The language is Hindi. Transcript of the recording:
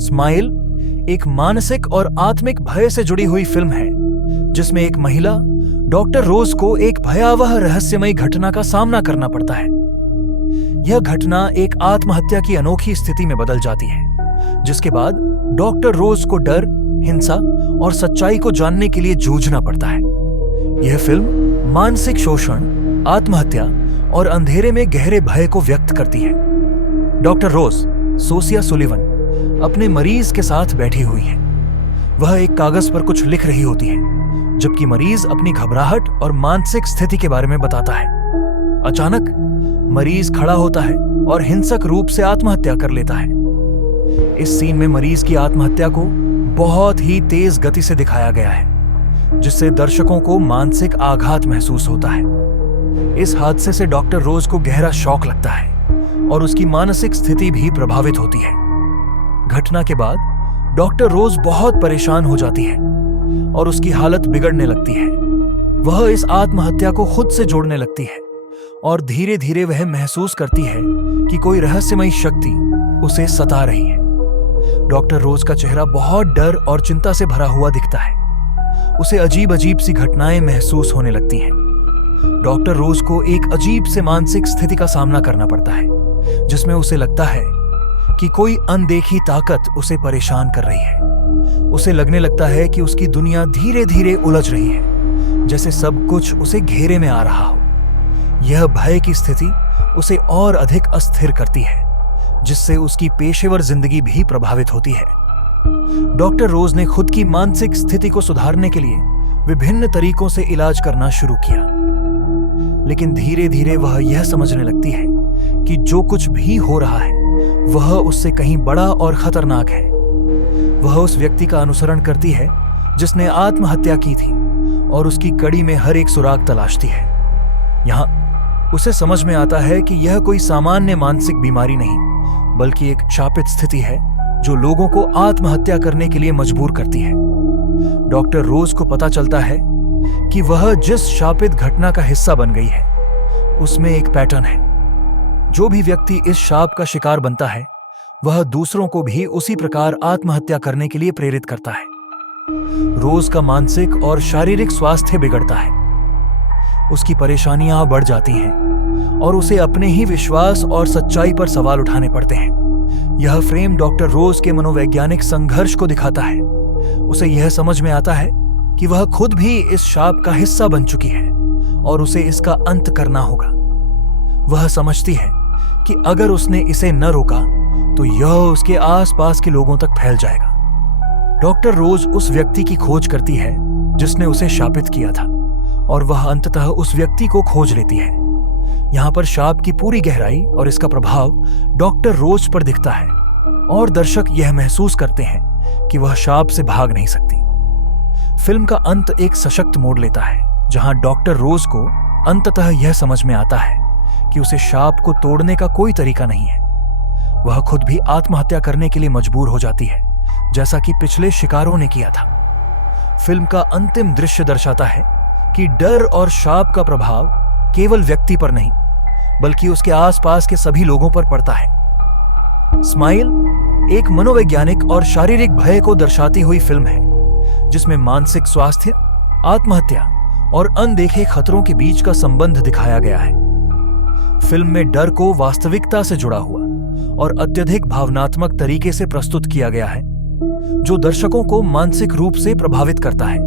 स्माइल एक मानसिक और आत्मिक भय से जुड़ी हुई फिल्म है जिसमें एक महिला डॉक्टर रोज को एक भयावह रहस्यमयी घटना का सामना करना पड़ता है। यह घटना एक आत्महत्या की अनोखी स्थिति में बदल जाती है, जिसके बाद डॉक्टर रोज को डर, हिंसा और सच्चाई को जानने के लिए जूझना पड़ता है। यह फिल्म मानसिक शोषण, आत्महत्या और अंधेरे में गहरे भय को व्यक्त करती है। डॉक्टर रोज, सोसिया सुलिवन, अपने मरीज के साथ बैठी हुई है। वह एक कागज पर कुछ लिख रही होती है, जबकि मरीज अपनी घबराहट और मानसिक स्थिति के बारे में बताता है। अचानक मरीज खड़ा होता है और हिंसक रूप से आत्महत्या कर लेता है। इस सीन में मरीज की आत्महत्या को बहुत ही तेज गति से दिखाया गया है, जिससे दर्शकों को मानसिक आघात महसूस होता है। इस हादसे से डॉक्टर रोज को गहरा शॉक लगता है और उसकी मानसिक स्थिति भी प्रभावित होती है। घटना के बाद डॉक्टर रोज बहुत परेशान हो जाती है और उसकी हालत बिगड़ने लगती है। वह इस आत्महत्या को खुद से जोड़ने लगती है और धीरे धीरे वह महसूस करती है कि कोई रहस्यमयी शक्ति उसे सता रही है। डॉक्टर रोज का चेहरा बहुत डर और चिंता से भरा हुआ दिखता है। उसे अजीब अजीब सी घटनाएं महसूस होने लगती हैं। डॉक्टर रोज को एक अजीब से मानसिक स्थिति का सामना करना पड़ता है, जिसमें उसे लगता है कि कोई अनदेखी ताकत उसे परेशान कर रही है। उसे लगने लगता है कि उसकी दुनिया धीरे धीरे उलझ रही है, जैसे सब कुछ उसे घेरे में आ रहा हो। यह भय की स्थिति उसे और अधिक अस्थिर करती है, जिससे उसकी पेशेवर जिंदगी भी प्रभावित होती है। डॉक्टर रोज ने खुद की मानसिक स्थिति को सुधारने के लिए विभिन्न तरीकों से इलाज करना शुरू किया, लेकिन धीरे धीरे वह यह समझने लगती है कि जो कुछ भी हो रहा है वह उससे कहीं बड़ा और खतरनाक है। वह उस व्यक्ति का अनुसरण करती है जिसने आत्महत्या की थी और उसकी कड़ी में हर एक सुराग तलाशती है। यहाँ उसे समझ में आता है कि यह कोई सामान्य मानसिक बीमारी नहीं, बल्कि एक शापित स्थिति है जो लोगों को आत्महत्या करने के लिए मजबूर करती है। डॉक्टर रोज को पता चलता है कि वह जिस शापित घटना का हिस्सा बन गई है, उसमें एक पैटर्न है। जो भी व्यक्ति इस शाप का शिकार बनता है, वह दूसरों को भी उसी प्रकार आत्महत्या करने के लिए प्रेरित करता है। रोज का मानसिक और शारीरिक स्वास्थ्य बिगड़ता है। उसकी परेशानियां बढ़ जाती हैं और उसे अपने ही विश्वास और सच्चाई पर सवाल उठाने पड़ते हैं। यह फ्रेम डॉक्टर रोज के मनोवैज्ञानिक संघर्ष को दिखाता है। उसे यह समझ में आता है कि वह खुद भी इस शाप का हिस्सा बन चुकी है और उसे इसका अंत करना होगा। वह समझती है कि अगर उसने इसे न रोका तो यह उसके आसपास के लोगों तक फैल जाएगा। डॉक्टर रोज उस व्यक्ति की खोज करती है जिसने उसे शापित किया था और वह अंततः उस व्यक्ति को खोज लेती है। यहाँ पर शाप की पूरी गहराई और इसका प्रभाव डॉक्टर रोज पर दिखता है और दर्शक यह महसूस करते हैं कि वह शाप से भाग नहीं सकती। फिल्म का अंत एक सशक्त मोड़ लेता है, जहां डॉक्टर रोज को अंततः यह समझ में आता है कि उसे शाप को तोड़ने का कोई तरीका नहीं है। वह खुद भी आत्महत्या करने के लिए मजबूर हो जाती है, जैसा कि पिछले शिकारों ने किया था। फिल्म का अंतिम दृश्य दर्शाता है कि डर और शाप का प्रभाव केवल व्यक्ति पर नहीं, बल्कि उसके आसपास के सभी लोगों पर पड़ता है। स्माइल एक मनोवैज्ञानिक और शारीरिक भय को दर्शाती हुई फिल्म है, जिसमें मानसिक स्वास्थ्य, आत्महत्या और अनदेखे खतरों के बीच का संबंध दिखाया गया है। फिल्म में डर को वास्तविकता से जुड़ा हुआ और अत्यधिक भावनात्मक तरीके से प्रस्तुत किया गया है, जो दर्शकों को मानसिक रूप से प्रभावित करता है।